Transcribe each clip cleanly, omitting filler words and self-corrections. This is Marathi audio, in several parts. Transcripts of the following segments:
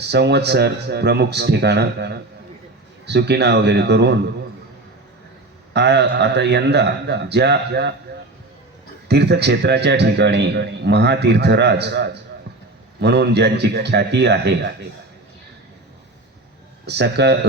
संवत्सर प्रमुख ठिकाणं सुकिना वगैरे करून आता यंदा ज्या तीर्थक्षेत्राच्या ठिकाणी महातीर्थराज म्हणून ज्यांची ख्याती आहे,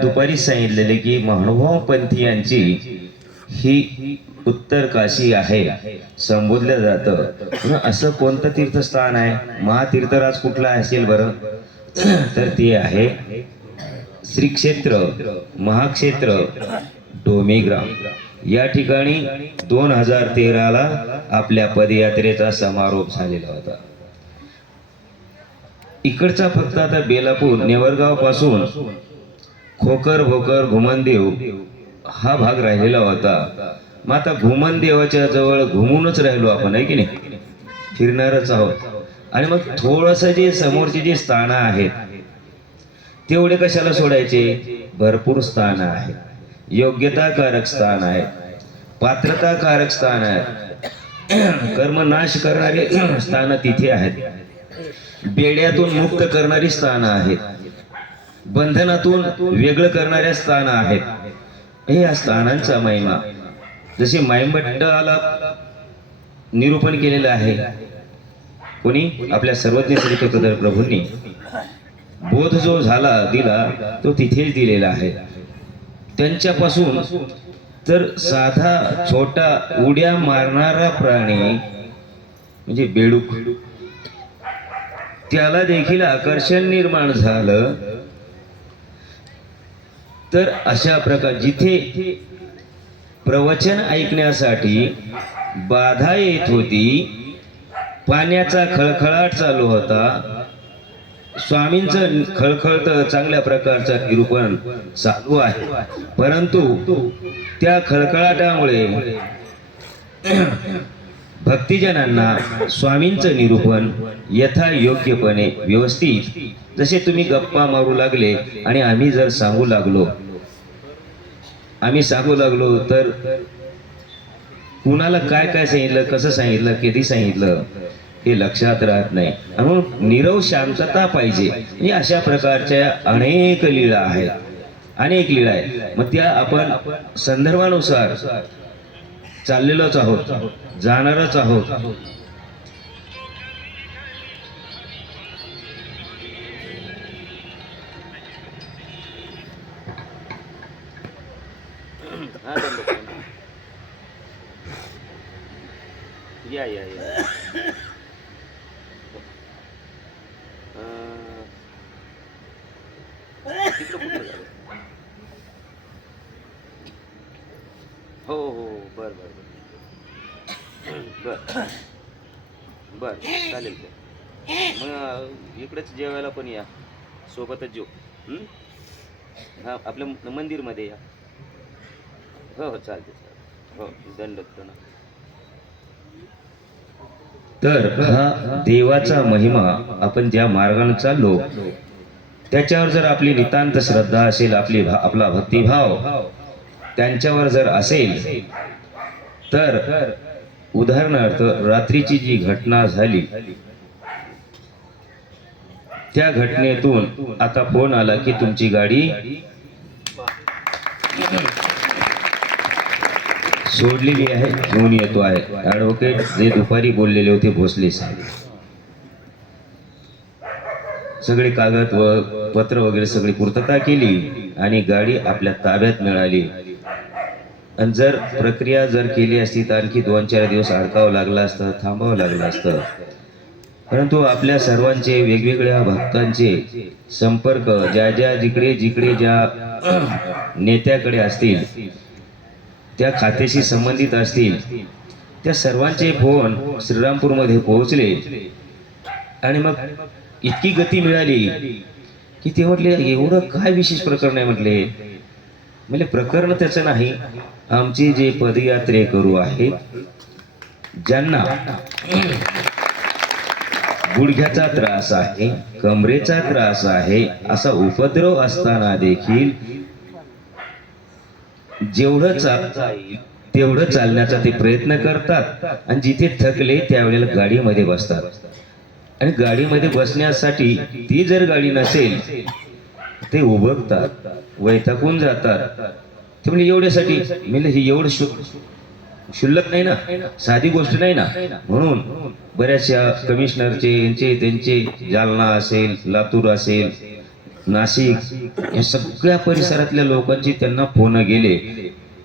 दुपारी सांगितलेले की महानुभाव पंथीयांची ही उत्तर काशी आहे संबोधलं जातं. असं कोणतं तीर्थस्थान आहे, महातीर्थराज कुठला असेल बरं? तर ते आहे श्री क्षेत्र महाक्षेत्र डोमेग्राम. या ठिकाणी 2013ला आपल्या पदयात्रेचा समारोप झालेला होता. इकडचा फक्त आता बेलापूर नेवरगाव पासून खोकर भोकर घुमनदेव हा भाग राहिलेला होता. मग आता घुमनदेवाच्या जवळ घुमूनच राहिलो आपण, आहे की नाही, फिरणारच आहोत. आणि मग थोडंसं जे समोरचे जे स्थान आहेत तेवढे कशाला सोडायचे? भरपूर स्थान आहेत, योग्यताकारक स्थान आहेत, पात्रताकारक स्थान आहेत, कर्मनाश करणारे स्थान तिथे आहेत, बेड्यातून मुक्त करणारी स्थान आहेत, बंधनातून वेगळं करणाऱ्या स्थान आहेत. हे या स्थानांचा महिमा जसे माईमट्टाला निरूपण केलेलं आहे कोणी? आपल्या सर्वज्ञ श्री चक्रधर प्रभूंनी. बोध जो झाला दिला तो तिथेच दिलेला आहे. त्यांच्यापासून तर साधा छोटा उड्या मारणारा प्राणी म्हणजे बेडूक, त्याला देखील आकर्षण निर्माण झालं. तर अशा प्रकार जिथे प्रवचन ऐकण्यासाठी बाधा येत होती, पाण्याचा खळखळाट चालू होता, स्वामींचं खळखळतं चांगल्या प्रकारचं निरूपण चालू आहे, परंतु त्या खळखळाटामुळे भक्तिजनांना स्वामींचं निरूपण यथायोग्यपणे व्यवस्थित जसे तुम्ही गप्पा मारू लागले आणि आम्ही जर सांगू लागलो तर कुणाला काय काय सांगितलं, कसं सांगितलं, कधी सांगितलं हे लक्षात राहत नाही. म्हणून नीरव शांतता पाहिजे. म्हणजे अशा प्रकारच्या अनेक लीळा आहेत, अनेक लीळा आहेत. मग त्या आपण संदर्भानुसार चाललेलोच आहोत, जाणारच आहोत. या या या हो हो बर बर बर बर चालेल. मग इकडेच जेवायला पण या, सोबतच जेव. हा आपल्या मंदिरमध्ये या. हो हो चालते चालते. हो दंडक. तर हा देवाचा महिमा आपण ज्या मार्गाने चाललो त्याच्यावर जर आपली नितांत श्रद्धा असेल, आपला भक्तिभाव त्यांच्यावर जर असेल तर उदाहरणार्थ रात्रीची जी घटना झाली त्या घटनेतून आता फोन आला की तुमची गाडी सोडलेली आहे, घेऊन येतो आहे. ॲडव्होकेट जे दुपारी बोललेले होते भोसले साहेब, सगळे कागद व पत्र वगैरे सगळी पूर्तता केली आणि गाडी आपल्या ताब्यात मिळाली. आणि जर प्रक्रिया जर केली असती तर आणखी 2-4 दिवस अडकावं लागलं असतं, थांबावं लागलं असतं. परंतु आपल्या सर्वांचे वेगवेगळ्या भक्तांचे संपर्क ज्या जिकडे ज्या नेत्याकडे असतील, त्या खात्याशी संबंधित असतील, त्या सर्वांचे फोन श्रीरामपूरमध्ये पोहोचले. आणि मग इतकी गती मिळाली की ते म्हटले एवढं काय विशेष प्रकरण आहे. म्हटले प्रकरण त्याचं नाही, आमचे जे पदयात्रेकरू आहेत ज्यांना गुडघ्याचा त्रास आहे, कमरेचा त्रास आहे, असा उपद्रव असताना देखील जेवढं चालता येईल तेवढं चालण्याचा ते प्रयत्न करतात आणि जिथे थकले त्यावेळेला गाडीमध्ये बसतात. आणि गाडीमध्ये बसण्यासाठी ती जर गाडी नसेल ते उभगतात, वैतागून जातात. ते म्हणजे एवढ्यासाठी म्हणजे हे एवढं क्षुल्लक नाही ना, साधी गोष्ट नाही ना. म्हणून बऱ्याचशा कमिशनरचे यांचे त्यांचे जालना असेल, लातूर असेल, नाशिक या सगळ्या परिसरातल्या लोकांची त्यांना फोन गेले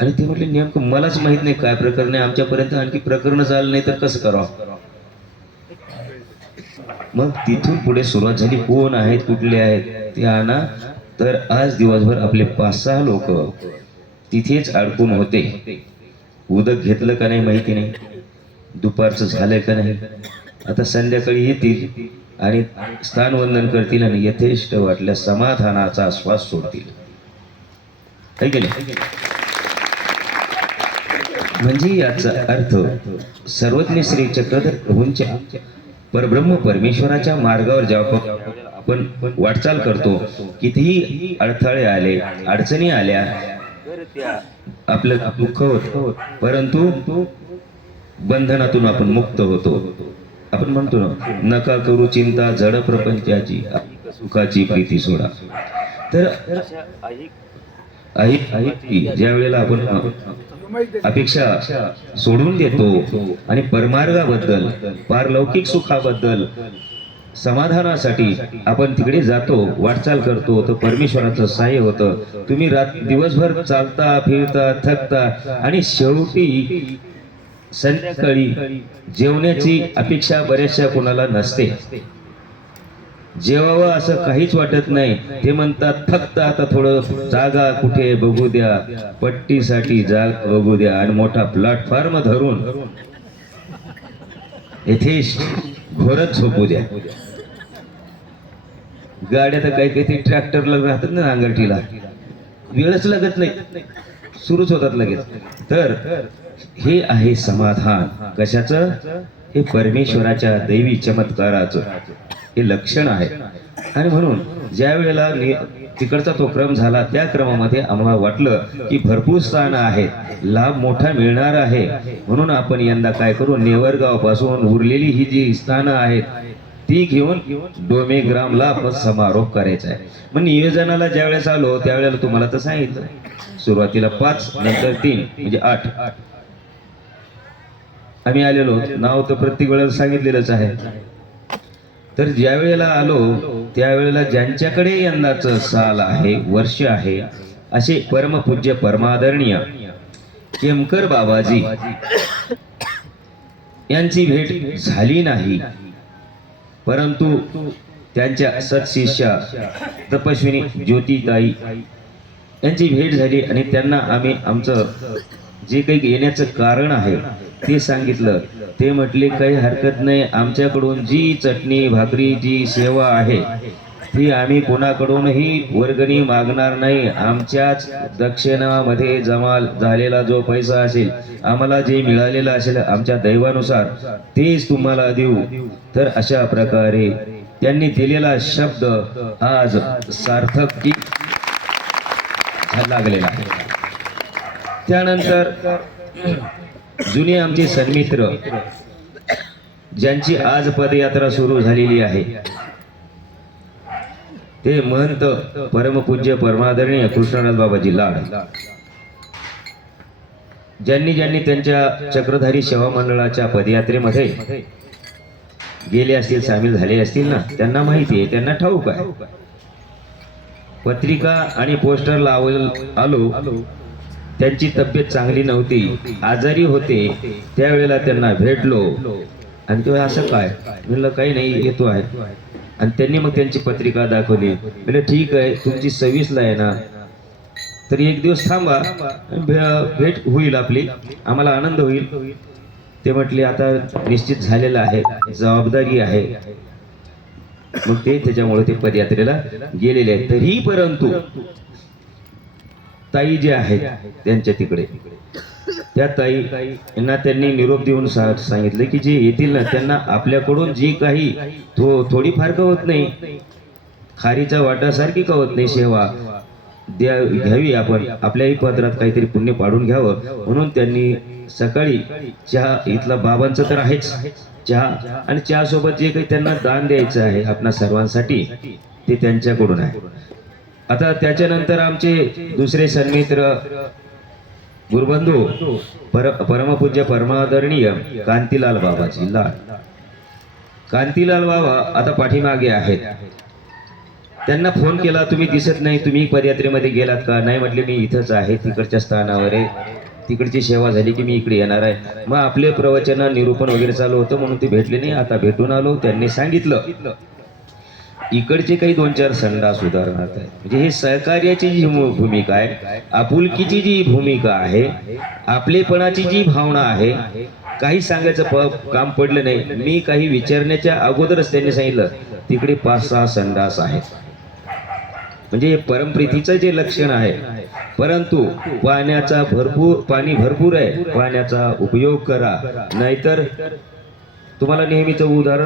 आणि ते म्हटले नेमकं मलाच माहित नाही काय प्रकरण आहे, आमच्यापर्यंत आणखी प्रकरण झालं नाही तर कसं करावं. मग तिथून पुढे सुरुवात झाली, कोण आहेत कुठले आहेत ते आणा. तर आज दिवसभर आपले 5-6 लोक तिथेच अडकून होते. उदक घेतलं का नाही माहिती नाही, दुपारचं झालंय का नाही. आता संध्याकाळी येतील आणि स्थानवंदन करतील आणि यथेष्ट वाटल्या समाधानाचा श्वास सोडतील. है की नाही? म्हणजे याचा अर्थ सर्वज्ञ श्री चक्रधर प्रभूंच्या परब्रह्म परमेश्वराच्या मार्गावर जेव्हा आपण वाटचाल करतो, कितीही अडथळे आले, अडचणी आल्या, आपलं दुःख होतं, परंतु बंधनातून आपण मुक्त होतो. आपण म्हणतो ना, नका करू चिंता जड प्रपंचाची, सुखाची प्रीती सोडा. तर ज्या वेळेला आपण अपेक्षा सोडून देतो आणि परमार्गाबद्दल, पारलौकिक सुखाबद्दल, समाधानासाठी आपण तिकडे जातो, वाटचाल करतो, तर परमेश्वराचं सहाय्य होतं. तुम्ही दिवसभर चालता फिरता थकता आणि शेवटी संध्याकाळी जेवण्याची अपेक्षा बऱ्याचशा कोणाला नसते. जेवावं असं काहीच वाटत नाही. ते म्हणतात फक्त आता थोडं जागा कुठे बघू द्या, पट्टीसाठी जागा बघू द्या आणि मोठा प्लॅटफॉर्म धरून येथेच घोरत झोपू द्या. गाड्या तर काही काही ट्रॅक्टरला राहतात ना, नांगरटीला वेळच लागत नाही, सुरूच होतात लगेच. तर हे आहे समाधान. कशाचं? हे परमेश्वराच्या दैवी चमत्काराचं हे लक्षण आहे. आणि म्हणून ज्या वेळेला तिकडचा तो क्रम झाला, त्या क्रमामध्ये आम्हाला वाटलं की भरपूर स्थान आहेत, लाभ मोठा मिळणार आहे. म्हणून आपण यंदा काय करू, नेवरगाव पासून उरलेली ही जी स्थानं आहेत ती घेऊन डोमेग्रामला आपण समारोप करायचा आहे. मग नियोजनाला ज्या वेळेस आलो त्यावेळेला तुम्हाला तर सांगितलं, सुरुवातीला 5 नंतर 3 म्हणजे 8 आम्ही आलेलो. नाव तर प्रत्येक वेळेला सांगितलेलंच आहे. तर ज्या वेळेला आलो त्यावेळेला ज्यांच्याकडे यंदाचं साल आहे, वर्ष आहे, असे परमपूज्य परमादरणीय केमकर बाबाजी यांची भेट झाली नाही, परंतु त्यांच्या सत्शिष्या तपस्विनी ज्योतिताई यांची भेट झाली आणि त्यांना आम्ही आमचं जे काही येण्याचं कारण आहे ते सांगितलं. ते म्हटले काही हरकत नाही, आमच्याकडून जी चटणी भाकरी जी सेवा आहे ती आम्ही कोणाकडूनही वर्गणी मागणार नाही. आमच्याच दक्षिणामध्ये जमा झालेला जो पैसा असेल, आम्हाला जे मिळालेलं असेल आमच्या दैवानुसार तेच तुम्हाला देऊ. तर अशा प्रकारे त्यांनी दिलेला शब्द आज सार्थक लागलेला आहे. त्यानंतर जुने आमचे सन्मित्र ज्यांची आज पदयात्रा सुरू झालेली आहे ते महंत परमपूज्य परमादरणीय कृष्णराज बाबाजी लाड, ज्यांनी त्यांच्या चक्रधारी सेवा मंडळाच्या पदयात्रेमध्ये गेले असतील, सामील झाले असतील ना, त्यांना माहिती आहे, त्यांना ठाऊक आहे. पत्रिका आणि पोस्टर आलो, त्यांची तब्येत चांगली नव्हती, आजारी होते. त्यावेळेला त्यांना भेटलो आणि ते असं काय म्हणलं, काही नाही येतो आहे. आणि त्यांनी मग त्यांची पत्रिका दाखवली. म्हणजे ठीक आहे, तुमची 26ला आहे ना, तर एक दिवस थांबा, भेट होईल आपली, आम्हाला आनंद होईल. ते म्हटले आता निश्चित झालेलं आहे, जबाबदारी आहे. मग ते त्याच्यामुळे ते पदयात्रेला गेलेले आहेत. तरी परंतु ताई जे आहेत त्यांच्या तिकडे, त्या ताई यांना त्यांनी निरोप देऊन सांगितलं की जे येतील ना त्यांना आपल्याकडून जी काही थोडीफार का होत नाही, खारीच्या वाटासारखी का होत नाही सेवा घ्यावी, आपण आपल्याही पदरात काहीतरी पुण्य पाडून घ्यावं. म्हणून त्यांनी सकाळी चहा, इथला बाबांचं तर आहेच, चहा आणि चहासोबत जे काही त्यांना दान द्यायचं आहे आपणा सर्वांसाठी ते त्यांच्याकडून आहे. आता त्याच्यानंतर आमचे दुसरे सन्मित्र गुरुबंधू परमपूज्य परमादरणीय कांतीलाल बाबाजी लाल. कांतीलाल बाबा आता पाठीमागे आहेत. त्यांना फोन केला, तुम्ही दिसत नाही, तुम्ही पदयात्रेमध्ये गेलात का? नाही म्हटले, मी इथंच आहे, तिकडच्या स्थानावर आहे, तिकडची सेवा झाली की मी इकडे येणार आहे. मग आपले प्रवचन निरूपण वगैरे चालू होतं म्हणून ते भेटले नाही. आता भेटून आलो. त्यांनी सांगितलं इकडचे काही 2-4 संडास सुधारणार आहे. म्हणजे हे सहकार्याची जी भूमिका आहे, आपुलकीची जी भूमिका आहे, आपलेपणाची जी भावना आहे, काही सांगायचं काम पडलं नाही. मी काही विचारण्याच्या अगोदरच त्यांनी सांगितलं तिकडे 5-6 संडास आहेत. म्हणजे हे परमप्रीतीचं जे लक्षण आहे. परंतु पाणी भरपूर आहे, पाण्याचा उपयोग करा. नाहीतर तुम्हाला नेहमीचं उदाहरण